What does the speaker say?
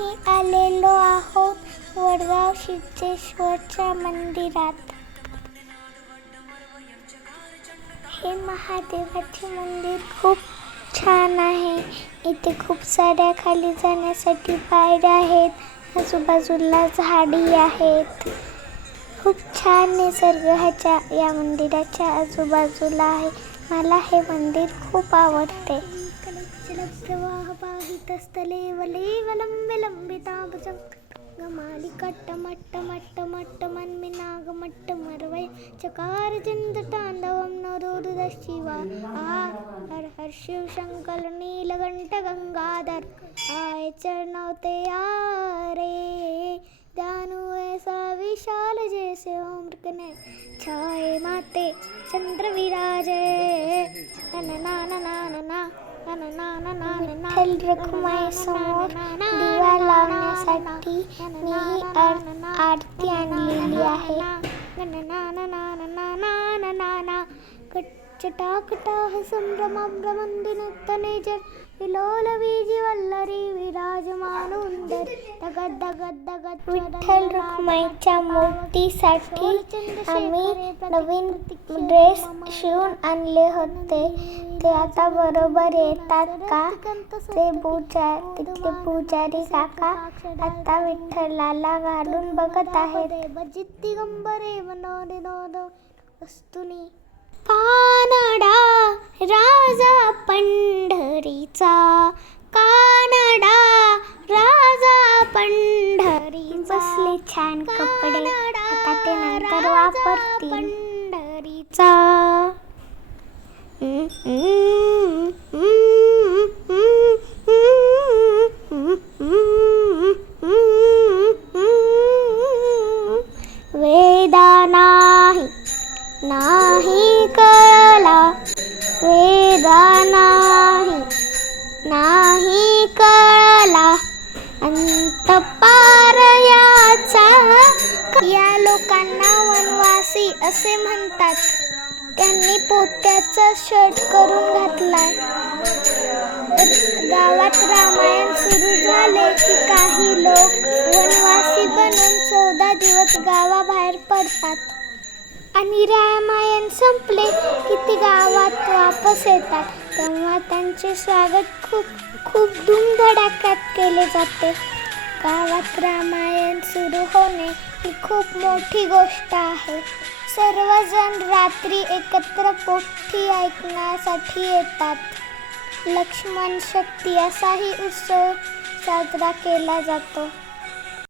आम्ही आलेलो आहोत वडगाव सिद्धेश्वरच्या मंदिरात. हे महादेवाचे मंदिर खूप छान आहे. इथे खूप साऱ्या खाली जाण्यासाठी पायऱ्या आहेत. आजूबाजूला झाडी आहेत. खूप छान निसर्ग ह्याच्या या मंदिराच्या आजूबाजूला आहे. मला हे मंदिर खूप आवडते. प्रवाह पाहितस्थले वले वलंबे लंबिता गमाली कट्ट मट्ट मट्ट मट्ट मन्मिनाग मट्ट मरवै चकार चिंत तांडवम नरोद शिवा आ हर हर शिव शंकर नीलकंठ गंगाधर आय चरणवते आरे दानु ऐसा विशाल जैसे उम्र ने छाए माते चंद्र विराजे ना ना ना ना ना विठ्ठल रखुमाई समोर दिवा लावण्यासाठी मी ही आरती आणलेली आहे चटाकटाह संभ्रमभ्रमंदिनतने जर विलोल वीजी वल्लरी विराजमान उंदर दगद दगद दगद विठ्ठल रखुमाईच्या मूर्तीसाठी आम्ही नवीन ड्रेस शिवून आणले होते. ते आता बरोबर येतात का? ते पूजा तिथले पुजारी काका आता विठ्ठलाला घालून बघत आहेत. बजित्ती गंबरे वस्तुनी कानडा राजा पंढरीचा कानडा राजा पंढरी बसले छान कपडे आता ते नंतर वापरतील पंढरीचा वेदा नाही नाही पारयाचा या लोकांना वनवासी असे म्हणतात. त्यांनी पोत्याचा शर्ट करून घातलाय. गावात रामायण सुरू झाले की काही लोक वनवासी बनून चौदा दिवस गावाबाहेर पडतात. आणि रामायण संपले की ते गावात वापस येतात. तेव्हा त्यांचे स्वागत खूप खूप धूमधडाक्यात केले जाते. गावात रामायण सुरू होणे ही खूप मोठी गोष्ट आहे. सर्वजण रात्री एकत्र पोथी ऐकण्यासाठी येतात. लक्ष्मण शक्ती असाही उत्सव साजरा केला जातो.